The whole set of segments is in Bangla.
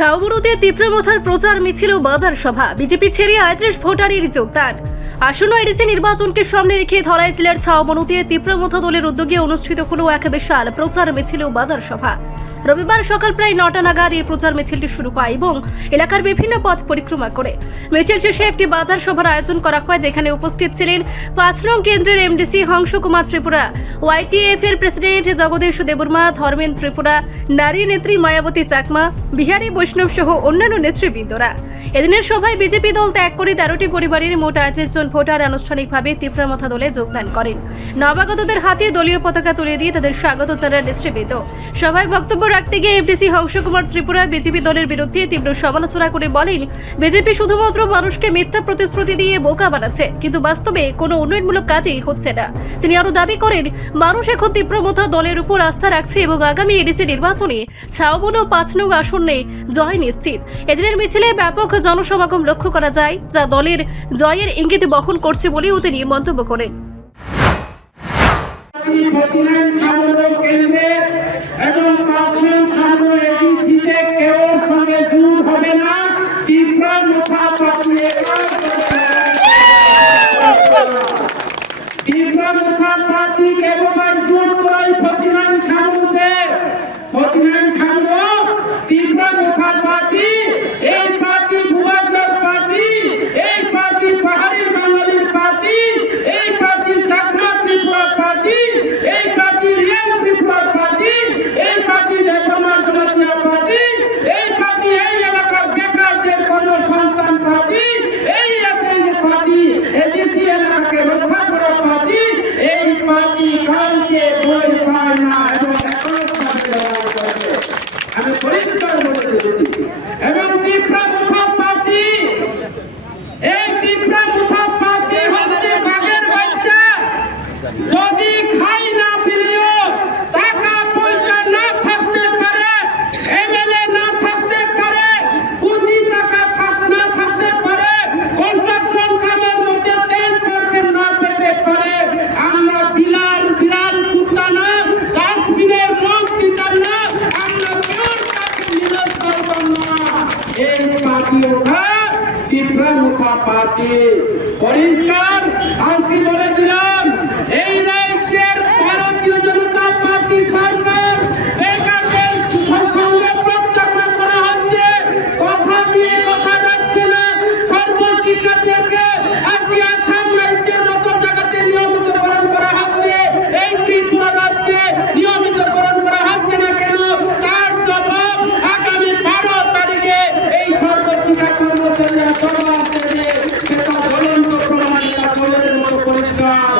ছাউবুড়ুতে তীব্রমথার প্রচার মিছিল ও বাজার সভা। বিজেপি ছেড়ে ৩৮ ভোটারের যোগদান। আসন্ন এডিসি নির্বাচনকে সামনে রেখে ধলাই জেলার ছাউবুড়ুতে তীব্রমথা দলের উদ্যোগে অনুষ্ঠিত হলো এক বিশাল প্রচার মিছিল ও বাজার সভা। রবিবার সকাল প্রায় ৯টা নাগাদ এই প্রচার মিছিলটি শুরু হয় এবং এলাকার বিভিন্ন পথ পরিক্রমা করে মিছিল শেষে একটি বাজার সভার আয়োজন করা হয়, যেখানে উপস্থিত ছিলেন ৫ নং কেন্দ্রের এমডিসি হংস কুমার ত্রিপুরা, ওয়াইটিএফ এর প্রেসিডেন্ট জগদীশ দেববর্মা, ধর্মেন ত্রিপুরা, নারী নেত্রী মায়াবতী চাকমা, বিহারী বৈষ্ণব সহ অন্যান্য নেতৃবৃন্দরা। এদিনের সভায় বিজেপি দল ত্যাগ করে ১৩টি পরিবারের মোট ৩৮ জন ভোটার আনুষ্ঠানিকভাবে তীব্রমথা দলে যোগদান করেন। নবাগতদের হাতে দলীয় পতাকা তুলে দিয়ে তাদের স্বাগত জানান নেতৃবৃন্দ। সভায় বক্তব্য রাখতে গিয়ে এমডিসি হংস কুমার ত্রিপুরা বিজেপি দলের বিরুদ্ধে তীব্র সমালোচনা করে বলেন, বিজেপি শুধুমাত্র মানুষকে মিথ্যা প্রতিশ্রুতি দিয়ে বোকা বানাচ্ছে, কিন্তু বাস্তবে কোনো উন্নয়নমূলক কাজই হচ্ছে না। তিনি আরো দাবি করেন, মানুষ এখন তীব্রমথা দলের উপর আস্থা রাখছে এবং আগামী এডিসি নির্বাচনে ছাউবুড়ু ৫ নং আসনে জয় নিশ্চিত। এদিনের মিছিলে ব্যাপক জনসমাগম লক্ষ্য করা যায়, যা দলের জয়ের ইঙ্গিত বহন করছে বলেও তিনি মন্তব্য করেন। আমি পরিষ্কার বলে দিচ্ছি এবং তীব্রমথা পার্টি, এই তীব্রমথা পার্টি হচ্ছে বাঘের বাচ্চা। যদি খাই না পেলেও টাকা পয়সা না থাকতে পারে, এমএলএ না থাকতে পারে, কোটি টাকা না থাকতে পারে, কনস্ট্রাকশন কামের মধ্যে 10% না পেতে পারে, আমরা বিড়াল কুত্তা না, ডাস্টবিনের লোক দিতাম না, আমরা কেউ তাকে নিরাশ করতাম না। এই পার্টি ওঠা তীব্রমথা পার্টি পরিষ্কার আজকে বলে দিলাম। এই রাজ্যের ভারতীয় জনতা পার্টি সরকার বেকারদের সঙ্গে প্রতারণা করা হচ্ছে, কথা দিয়ে কথা রাখছে না। সর্বশিক্ষার্থীদেরকে আজকে আসাম রাজ্যের মতো জায়গাতে নিয়মিতকরণ করা হচ্ছে, এই ত্রিপুরা রাজ্যে নিয়মিতকরণ করা হচ্ছে না কেন? তার জবাব আগামী 12 তারিখে এই সর্বশিক্ষা কর্মচারীরা জবাব দেবে। সেটা জ্বলন্ত প্রমাণিত বলে পরিষ্কার।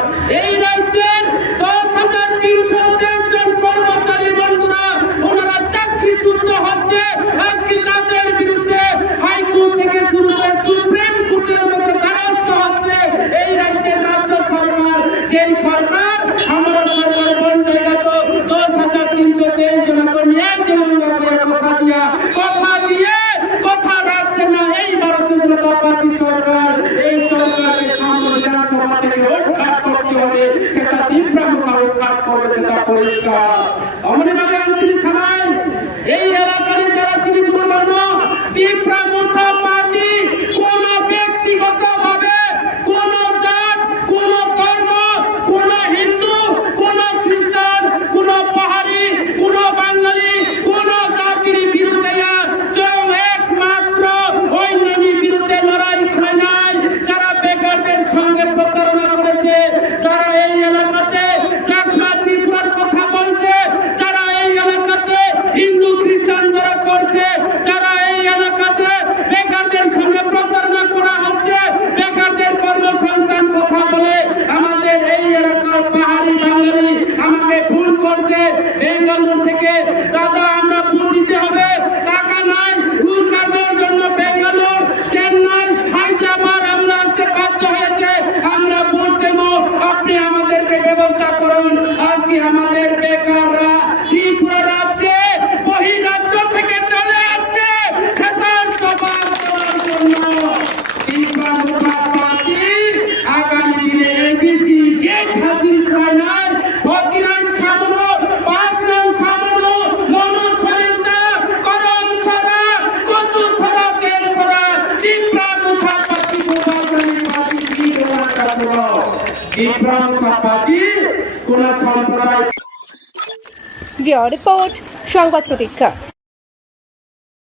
তীব্রমুখা পার্টি কোন সম্প্রদায়। রিপোর্ট সংবাদ প্রতীক্ষা।